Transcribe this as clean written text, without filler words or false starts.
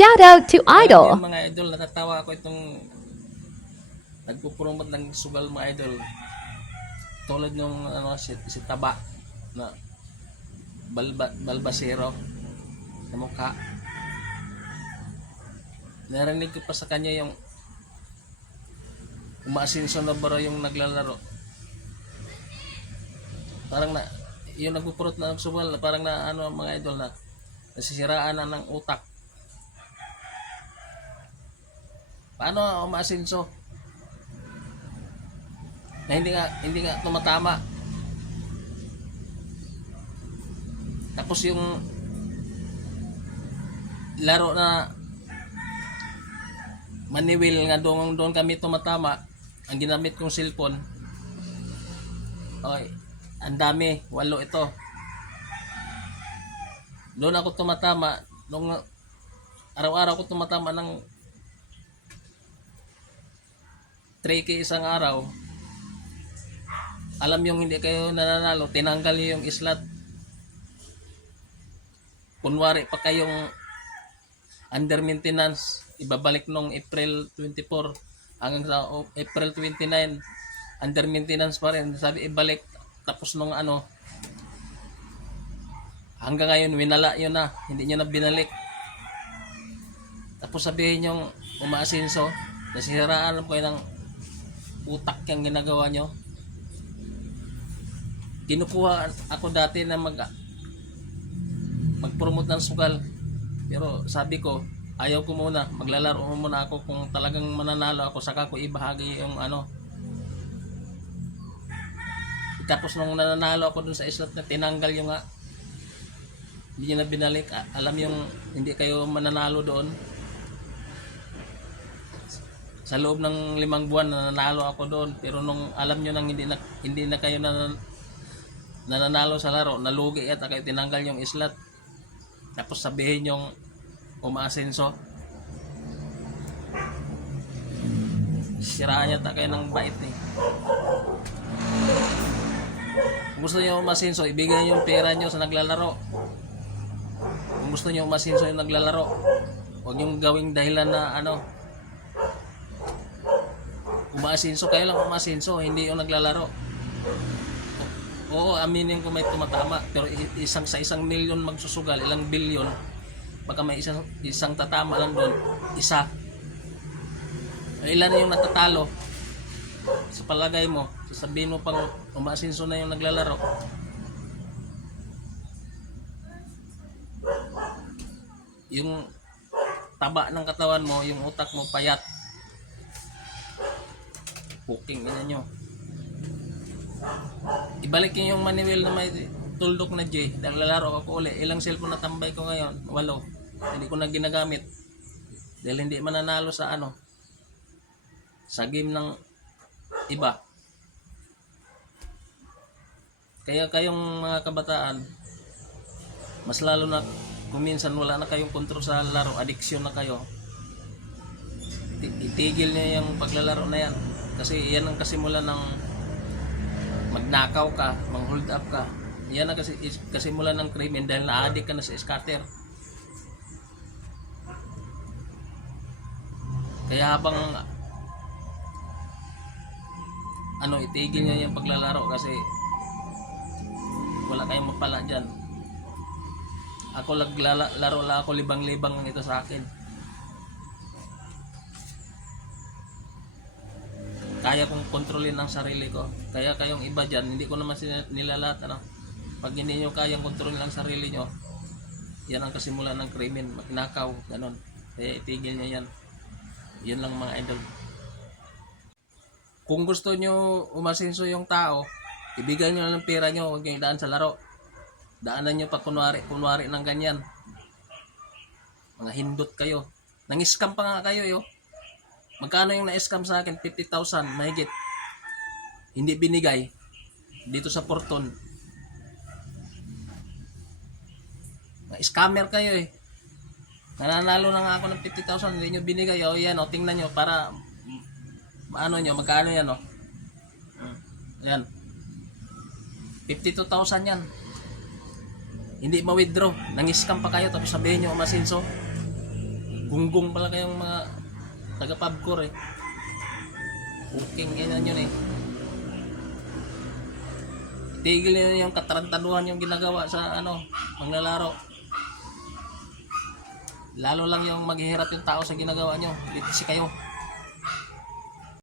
Shout out to Alam niyo Idol. mga idol, natatawa ako itong nagpo-promote ng sugal mga idol. Tulad nung si Taba na balbasero na mukha. Narinig ko pa sa kanya yung umaasinso na baro yung naglalaro. Parang na yung nagpupurot na sugal, parang na mga idol na nasisiraan na ng utak. Paano umaasinso? Na hindi nga tumatama. Tapos yung laro na maniwil nga doon kami tumatama, ang ginamit kong cellphone. Okay, ang dami, 8 ito. Doon ako tumatama, nung araw-araw ko tumatama ng 3K isang araw. Alam yung hindi kayo nananalo, tinanggal niyo yung slot. Kunwari pa kayong under maintenance, ibabalik nung April 24 hanggang sa April 29, under maintenance pa rin. Sabi ibalik, tapos nung hanggang ngayon winala yun na, hindi nyo na binalik. Tapos sabihin yung umaasinso, nasiraan ko ng utak yung ginagawa nyo. Kinukuha ako dati na mag-promote ng sugal, pero sabi ko ayaw ko muna, maglalaro muna ako. Kung talagang mananalo ako, saka ko ibahagi yung Tapos nung nananalo ako dun sa slot na tinanggal yung hindi nyo na binalik. Alam yung hindi kayo mananalo doon. Sa loob ng 5 buwan nananalo ako doon, pero nung alam nyo nang hindi na kayo nananalo sa laro, nalugi at kayo, tinanggal yung slot. Tapos sabihin yung umaasenso, siraan yata kayo ng bait eh. Kung gusto nyo umasenso, ibigay nyo yung pera nyo sa naglalaro. Kung gusto nyo umasenso yung naglalaro, huwag nyo gawing dahilan na umaasenso. Kayo lang umaasenso, hindi yung naglalaro. Oo, aminin ko may tumatama, pero sa 1 milyon magsusugal, ilang bilyon, baka may isang tatama lang doon, isa. Ilan yung natatalo? Sa palagay mo, sasabihin mo pang umaasenso na yung naglalaro. Yung taba ng katawan mo, yung utak mo payat. Puking ina nyo. Ibalik nyo yung maniwil na may tuldok na J. Dahil lalaro ako uli. Ilang cellphone na tambay ko ngayon? 8. Hindi ko na ginagamit. Dahil hindi mananalo sa sa game ng iba. Kaya kayong mga kabataan, mas lalo na kung minsan wala na kayong kontrol sa laro, addiction na kayo, itigil niyo yung paglalaro na yan. Kasi yan ang kasimulan ng magnakaw ka, mang-hold up ka. Yan ang kasimulan ng krimen dahil na-addict ka na sa scatter. Kaya habang itigil nyo yung paglalaro kasi wala kayong mapala dyan. Ako laro lang ako, libang-libang ito sa akin. Kaya kong kontrolin ang sarili ko. Kaya kayong iba dyan, hindi ko naman nilalat. Pag hindi nyo kayang kontrolin ang sarili nyo, yan ang kasimulan ng krimen, magnakaw, ganon. Kaya itigil nyo yan. Yan lang mga idol. Kung gusto nyo umasenso yung tao, ibigay nyo lang ng pera nyo, huwag nyo idaan sa laro. Daanan nyo pa kunwari ng ganyan. Mga hindot kayo. Nang-scam pa nga kayo yo. Magkano yung na-scam sa akin? 50,000 mahigit. Hindi binigay dito sa Porton. Scammer kayo eh. Nananalo na nga ako ng 50,000, hindi nyo binigay. O yan, tingnan nyo para magkano yan yan. 52,000 yan. Hindi ma-withdraw. Nang-scam pa kayo tapos sabihin nyo umasenso. gunggong pala kayong mga taga-pubcore eh. Booking ganyan yun eh. Tigil nyo yung katarantaduhan yung ginagawa sa ano, maglalaro. Lalo lang yung maghihirap yung tao sa ginagawa nyo. Litsi kayo.